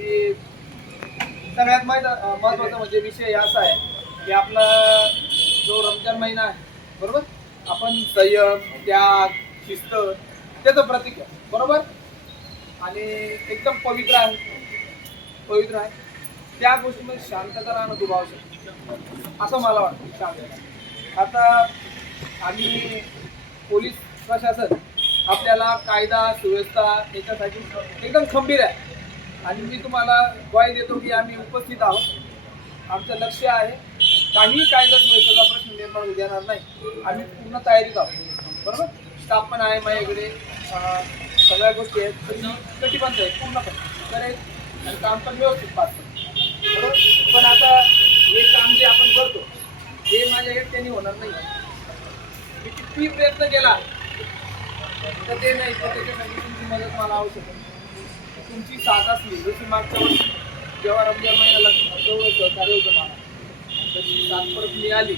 की सगळ्यात महत्त्वाचा म्हणजे विषय असा आहे की आपला जो रमजान महिना आहे, बरोबर, आपण संयम, त्याग, शिस्त त्याचं प्रतीक आहे, बरोबर, आणि एकदम पवित्र आहे. त्या गोष्टीमध्ये शांतता राहणं खूप आवश्यक आहे, असं मला वाटतं. शांतता. आता आम्ही पोलीस प्रशासन आपल्याला कायदा सुव्यवस्था याच्यासाठी एकदम खंबीर आहे आणि मी तुम्हाला ग्वाही देतो की आम्ही उपस्थित आहोत. आमचं लक्ष आहे काही कायदा सुव्यवस्थेचा प्रश्न निर्माण होऊ देणार नाही. आम्ही पूर्ण तयारीत आहोत, बरोबर. स्टाफ पण आहे माझ्याकडे, सगळ्या गोष्टी आहेत, तरी कटिबद्ध आहे पूर्णपणे करेल आणि काम पण व्यवस्थित पास करतो, बरोबर. पण आता हे काम जे आपण करतो हे माझ्या एकट्याने होणार नाही. मी किती प्रयत्न केला तर ते नाही, तर त्याच्यासाठी तुमची मदत मला आवश्यक आहे. तुमची साथ असली, जशी मागच्या वर्षी जेव्हा रमजान महिन्याला जवळ सहकार्य होतं मला, तशी साथ परत मिळाली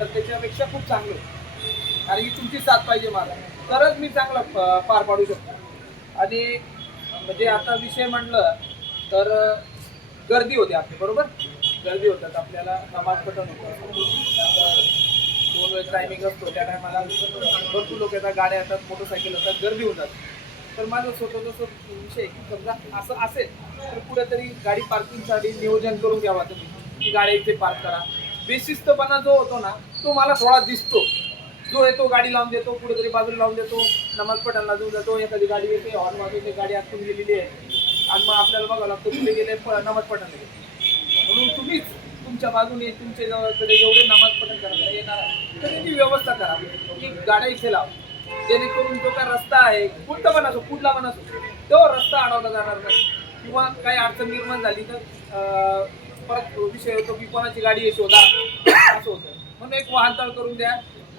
तर त्याच्यापेक्षा खूप चांगलं होतं. कारण की तुमची साथ पाहिजे मला, तरच मी चांगलं पार पाडू शकतो. आणि म्हणजे आता विषय म्हणलं तर गर्दी होते आपली, बरोबर. गर्दी होतात, आपल्याला नमाज पठण होतं, 2 वेळ टायमिंग असतो. त्या टायमाला भरपूर लोक येतात, गाड्या येतात, मोटरसायकल येतात, गर्दी होऊन जाते. तर माझं स्वतःचा विषय की समजा असं असेल तर कुठेतरी गाडी पार्किंगसाठी नियोजन करून घ्यावा तुम्ही, की गाड्या इथे पार्क करा. बेशिस्तपणा जो होतो ना तो मला थोडा दिसतो. जो येतो गाडी लावून देतो, कुठेतरी बाजूला लावून देतो, नमाज पठायला लावून जातो, एखादी गाडी येते, हॉर्न वाजवते, गाडी आतून गेलेली आहे आणि मग आपल्याला बघावं लागतं कुठे गेले, नमाज पठायला गेले. म्हणून तुम्हीच तुमच्या बाजूने तुमच्या जवळकडे जेवढे नमाज पठण करायला येणार आहे तर त्याची व्यवस्था करा की गाड्या इथे लावा, जेणेकरून जो काय रस्ता आहे कुठला पण असो तो रस्ता अडवला जाणार नाही. किंवा काही अडचण निर्माण झाली तर परत विषय होतो की कोणाची गाडी आहे शोधा, असं होतं. म्हणून एक वाहनतळ करून द्या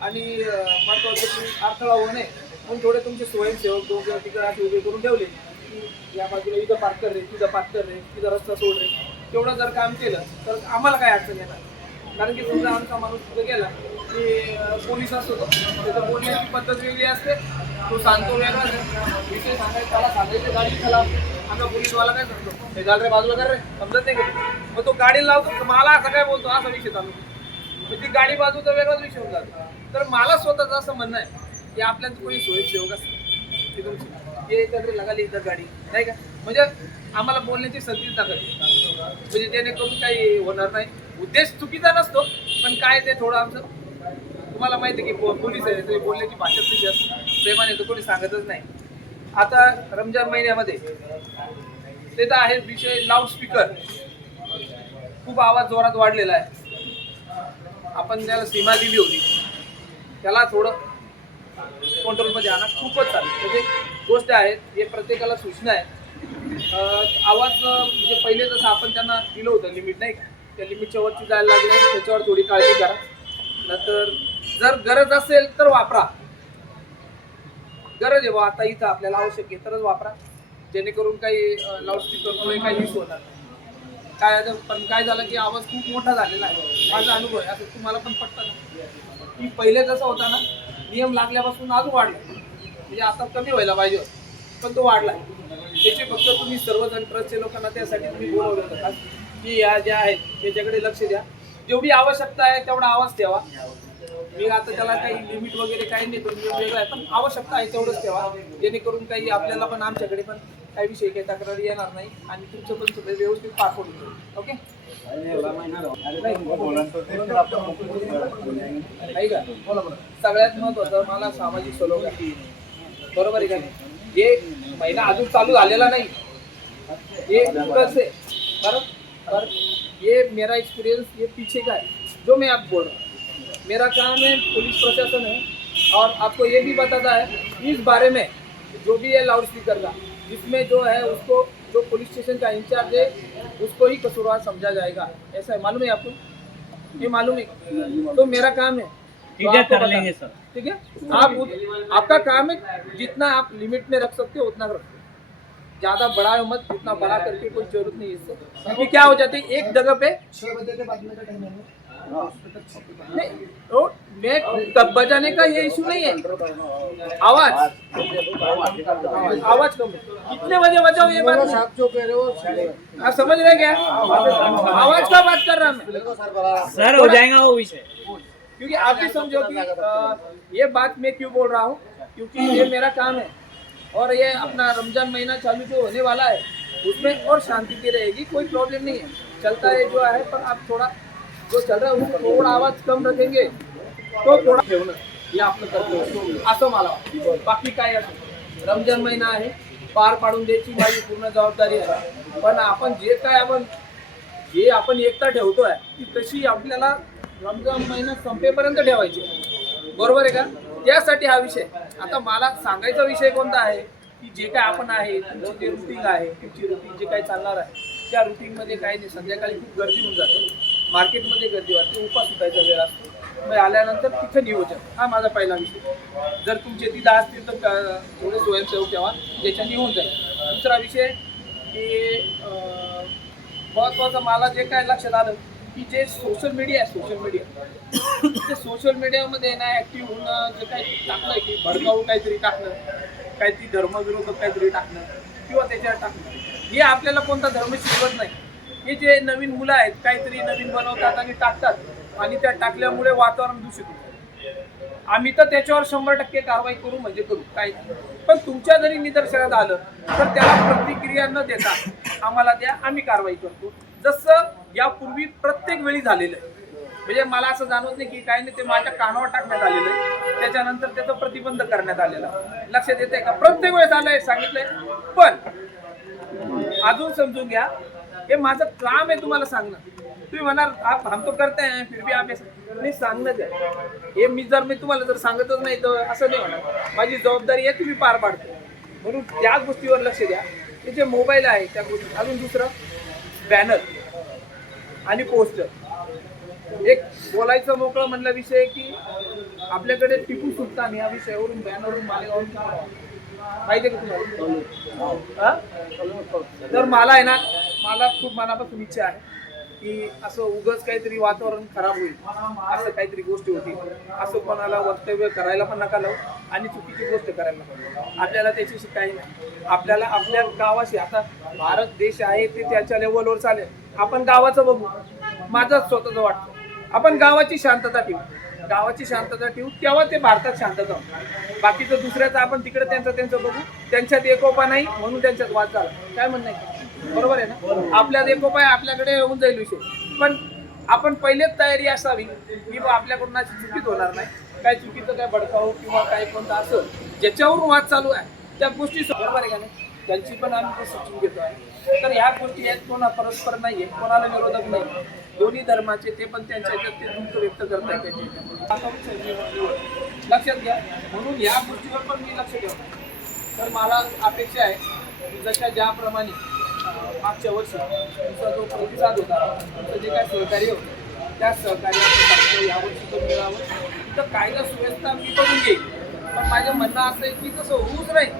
आणि महत्वाचं की अडथळा होऊ नये म्हणून थोडे तुमचे स्वयंसेवक दोन तिकडे असे उभे करून ठेवले की या बाजूला इथं पार्क कर रे, तिथं पार्क कर रे, तिथं रस्ता सोड रे. तेवढं जर काम केलं तर आम्हाला काय अडचण येणार. कारण की समजा आमचा माणूस तिथं गेला की पोलीस असतो, त्याचं बोलण्याची पद्धत वेगळी असते, तो सांगतो वेगळाच आहे. विषय सांगायचं त्याला सांगायचं गाडी चला, आमचा पोलीसवाला काय सांगतो हे गाडी रे बाजूला कर रे, समजत नाही का. मग तो गाडी लावतो, मला असं काय बोलतो असा विषय चालू, मग ती गाडी बाजूचा वेगळाच विषय होऊन जातो. तर मला स्वतःचं असं म्हणणं आहे की आपल्याला कोणी स्वयंसेवक असतं की तुमची हे इतर लगाली इतर गाडी नाही का, म्हणजे आम्हाला बोलण्याची संधी टाकायची, म्हणजे जेणेकरून काही होणार नाही. उद्देश चुकीचा नसतो, पण काय ते थोडं आमचं तुम्हाला माहिती आहे की पोलीस आहे ते बोलण्याची भाषा कशी असते, प्रेमाने तर कोणी सांगतच नाही. आता रमजान महिन्यामध्ये ते तर आहे विषय लाऊडस्पीकर, खूप आवाज जोरात वाढलेला आहे. आपण त्याला सीमा दिली होती, त्याला थोडं कंट्रोलमध्ये आणा, खूपच चालेल. म्हणजे गोष्ट आहे हे प्रत्येकाला सूचना आहे. आवाज म्हणजे पहिले जसं आपण त्यांना दिलं होतं लिमिट नाही का, त्या लिमिटच्या वरती जायला लागले, त्याच्यावर थोडी काळजी करा. नंतर जर गरज असेल तर वापरा, गरज आहे बा आता इथं आपल्याला आवश्यक आहे तरच वापरा, जेणेकरून काही लाऊडस्पीकरमुळे काही इश्यू होणार नाही. काय पण काय झालं की आवाज खूप मोठा झालेला आहे, माझा अनुभव आहे. असं तुम्हाला पण पटतं ना की पहिले जसं होता ना नियम लागल्यापासून अजून वाढला, म्हणजे आता कमी व्हायला पाहिजे पण तो वाढला. त्याचे फक्त तुम्ही सर्वजण ट्रस्टचे लोकांना त्यासाठी तुम्ही बोलवलं होतं की या ज्या आहेत त्याच्याकडे लक्ष द्या, जेवढी आवश्यकता आहे तेवढा आवाज ठेवा. मी आता त्याला काही लिमिट वगैरे काही नाही, तो नियम वेगळा आहे, पण आवश्यकता आहे तेवढंच ठेवा, जेणेकरून काही आपल्याला पण आमच्याकडे पण काही विषय काही तक्रारी येणार नाही आणि तुमचं पण सगळं व्यवस्थित पार पडून जाईल. ओके सगळ्यात महत्वाचं मला सामाजिक सलोखा, बरोबर आहे का नाही. हे महिना अजून चालू झालेला नाही, ये से बराबर, ये मेरा एक्सपीरियंस ये पीछे का है जो मैं आपको बोल रहा हूँ. मेरा काम है पुलिस प्रशासन है और आपको ये भी बताता है इस बारे में जो भी है लाउड स्पीकर का, जिसमें जो है उसको जो पुलिस स्टेशन का इंचार्ज है उसको ही कसूरवार समझा जाएगा. ऐसा है, मालूम है आपको, ये मालूम है. तो मेरा काम है, ठीक है, कर लेंगे सर. ठीक है, आपका काम है जितना आप लिमिट में रख सकते हो उतना रखो, ज्यादा बड़ा मत, जितना बड़ा करके कोई जरूरत नहीं है इससे. क्योंकि क्या हो जाती है एक जगह पे 6 बजे के बाद में नहीं तो मैं तब बजाने का ये इशू नहीं है, आवाज आवाज कम कितने बजे बजाओ ये बात आप जो कह रहे हो आप समझ रहे क्या? आवाज का बात कर रहा मैं सर, हो जाएगा वो विषय। क्योंकि आप भी समझो कि ये बात मैं क्यों बोल रहा हूँ, क्योंकि ये मेरा काम है और ये अपना रमजान महीना चालू जो होने वाला है उसमें और शांति की रहेगी, कोई प्रॉब्लम नहीं है, चलता है जो है। पर आप थोड़ा जो चल रहा है उसको थोड़ा आवाज कम रखेंगे तो थोडा ठेवणं हे आपलं कर्तव्य असं मला वाटतं. बाकी काय असं रमजान महिना आहे, पार पाडून द्यायची माझी पूर्ण जबाबदारी आहे. पण आपण जे आपण एकता ठेवतोय ती तशी आपल्याला रमजान महिना संपेपर्यंत ठेवायची, बरोबर आहे का? त्यासाठी हा विषय. आता मला सांगायचा विषय कोणता आहे की जे काय आपण आहे, तुमची जे रुटीन आहे, तुमची रुटीन जे काय चालणार आहे त्या रुटीनमध्ये काही नाही. संध्याकाळी खूप गर्दी होऊन जाते, मार्केटमध्ये गर्दी वाटते, उपास सुटायचा वेळ असतो, मग आल्यानंतर तिथे नियोजन, हा माझा पहिला विषय. जर तुमचे तिथं असतील तर थोडे स्वयंसेवक ठेवा ज्याच्याने होऊन जाईल. दुसरा विषय की महत्त्वाचं मला जे काय लक्षात आलं की जे सोशल मीडिया आहे, ते सोशल मीडियामध्ये ना ॲक्टिव्ह होणं, जे काही टाकलं की भडकावून काहीतरी टाकणं, काहीतरी धर्मविरोधक काहीतरी टाकणं किंवा त्याच्यावर टाकणं, हे आपल्याला कोणता धर्म शिकवत नाही. हे जे नवीन मुलं आहेत काहीतरी नवीन बनवतात आणि टाकतात आणि त्या टाकल्यामुळे वातावरण दूषित होतं. आम्ही तर त्याच्यावर 100% कारवाई करू म्हणजे करू, काही नाही. पण तुमच्या जरी निदर्शनात आलं तर त्याला प्रतिक्रिया न देता आम्हाला द्या, आम्ही कारवाई करतो, जसं यापूर्वी प्रत्येक वेळी झालेलं आहे. म्हणजे मला असं जाणवत नाही की काही नाही, ते माझ्या कानावर टाकण्यात आलेलं आहे, त्याच्यानंतर त्याचा प्रतिबंध करण्यात आलेला. लक्षात येते का? प्रत्येक वेळेस आलंय, सांगितलंय. पण अजून समजून घ्या, हे माझं काम आहे तुम्हाला सांगणं. तुम्ही म्हणाल आप हम तो करते हैं फिर भी आप नाही, सांगणंच आहे हे. मी तुम्हाला जर सांगतच नाही तर असं नाही होणार. माझी जबाबदारी आहे, तुम्ही पार पाडतो, म्हणून त्या गोष्टीवर लक्ष द्या. ते जे मोबाईल आहे त्या गोष्टी. अजून दुसरं बॅनर आणि पोस्टर. एक बोलायचं मोकळं म्हणलं विषय की आपल्याकडे टिपू सुलतान या विषयावरून बॅनरवरून मालेगावरून माहिती आहे का तुम्हाला? तर मला आहे ना, मला खूप मनापासून इच्छा आहे की असं उगाच काहीतरी वातावरण खराब होईल, असं काहीतरी गोष्टी होतील, असं कोणाला वक्तव्य करायला पण नका लावू आणि चुकीची गोष्ट करायला नका. आपल्याला त्याच्याशी काही नाही. आपल्याला आपल्या गावाशी, आता भारत देश आहे ते त्याच्या लेवलवर चालेल, आपण गावाचं बघू. माझं स्वतःचं वाटतं आपण गावाची शांतता ठेवू, तेव्हा ते भारतात शांतता होईल. बाकीचं दुसऱ्याचं आपण तिकडे त्यांचं बघू. त्यांच्यात एकोपा नाही म्हणून त्यांच्यात वाद झाला, काय म्हणणं आहे? बरोबर आहे ना? आपल्यात एकोपा आहे, आपल्याकडे येऊन जाईल विषय. पण आपण पहिलेच तयारी असावी की आपल्याकडून अशी चुकीच होणार नाही. काय चुकीचं काय भडकावू किंवा काय कोणतं असं ज्याच्यावरून वाद चालू आहे त्या गोष्टी बरोबर आहे का नाही, त्यांची पण आम्ही सूचना घेतो आहे. तर ह्या गोष्टी आहेत, कोणा परस्पर नाही आहे, कोणाला विरोधक नाही, दोन्ही धर्माचे ते पण त्यांच्या ह्याच्यात ते दुःख व्यक्त करतात त्याच्या. लक्षात घ्या, म्हणून या गोष्टीवर पण मी लक्ष ठेवतो. तर मला अपेक्षा आहे की जशा ज्याप्रमाणे मागच्या वर्षी तुमचा जो प्रतिसाद होता, तुमचं जे काय सहकार्य होतं त्या सहकार्याचं यावर्षी पण मिळावं. तर कायदा सुव्यवस्था मी करून घेईन, पण माझं म्हणणं असं आहे की तसं होऊच नाही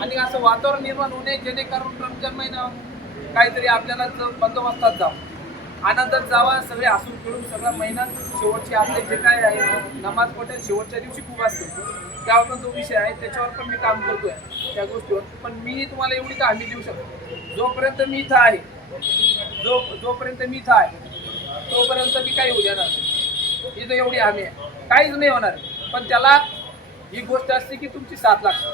आणि असं वातावरण निर्माण होणे जेणेकरून रमजान महिना काहीतरी आपल्याला बंदोबस्तात जावं, आनंदात जावा, सगळे हसून खेळून सगळा महिना शेवटचे आपले जे काय आहे नमाज पठण शेवटच्या दिवशी खूप असतं, त्यावर पण जो विषय आहे त्याच्यावर पण मी काम करतोय त्या गोष्टीवर. पण मी तुम्हाला एवढी तर हमी देऊ शकतो, जोपर्यंत मी इथं आहे तोपर्यंत मी काही होऊ देणार नाही. इथं एवढी हमी आहे, काहीच नाही होणार. पण त्याला ही गोष्ट असते की तुमची साथ लागते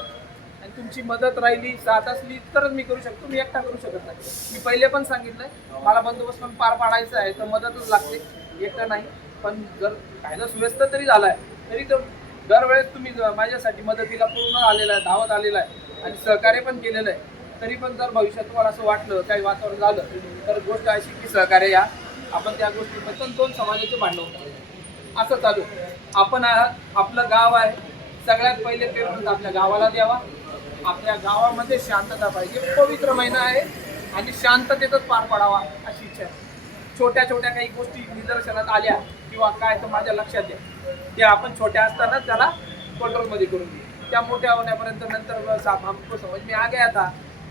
आणि तुमची मदत राहिली, साथ असली तरच मी करू शकतो. मी एकटा करू शकत नाही. मी पहिले पण सांगितलंय, मला बंदोबस्त पण पार पाडायचा आहे तर मदतच लागते, एकटा नाही. पण जर कायदा सुव्यवस्था तरी झालाय तरी तर दरवेळेस तुम्ही माझ्यासाठी मदतीला पूर्ण आलेला आहे, धावत आलेला आहे आणि सहकार्य पण केलेलं आहे. तरी पण जर भविष्यात तुम्हाला असं वाटलं काही वातावरण झालं तर गोष्ट अशी की सहकार्य या, आपण त्या गोष्टीबद्दल दोन समाजाचे भांडण होतात असं चालू. आपण आहात, आपलं गाव आहे, सगळ्यात पहिले प्रेफरन्स आपल्या गावाला द्यावा. आपल्या गावामध्ये शांतता पाहिजे, पवित्र महिना आहे आणि शांततेतच पार पडावा अशी इच्छा आहे. छोट्या छोट्या काही गोष्टी निदर्शनात आल्या किंवा काय तर माझ्या लक्षात द्या, ते आपण छोट्या असतानाच त्याला कंट्रोलमध्ये करून घेऊ. त्या मोठ्या होण्यापर्यंत नंतर हमको समज में आ गया था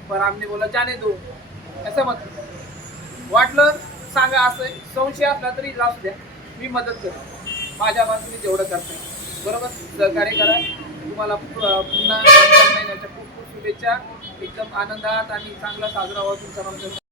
पर हमने बोला जाने दो, असं मत वाटलं सांगा. असं संशय असला तरी जाऊ द्या, मी मदत करतो माझ्या बाजूने जेवढं करता येईल बरोबर सहकार्य करा तुम्हाला पुन्हा रमजान महिन्याच्या खूप खूप शुभेच्छा एकदम आनंदात आणि चांगला साजरा व्हावा तुमचा रमजान